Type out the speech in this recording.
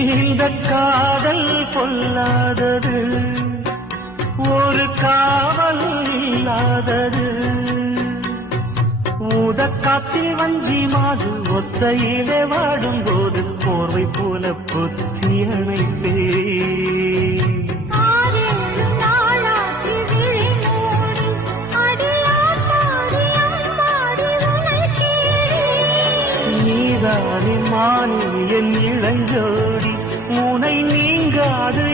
இந்த காதல் பொல்லாதது, ஒரு காவல் இல்லாதது. ஊதக்காத்தில் வஞ்சி மாது ஒத்தையிலே வாடும் போது போர்வை போல பொத்தி அணைப்பே. நீதானே மானே என் இளஞ்சோடி, உனை நீங்காது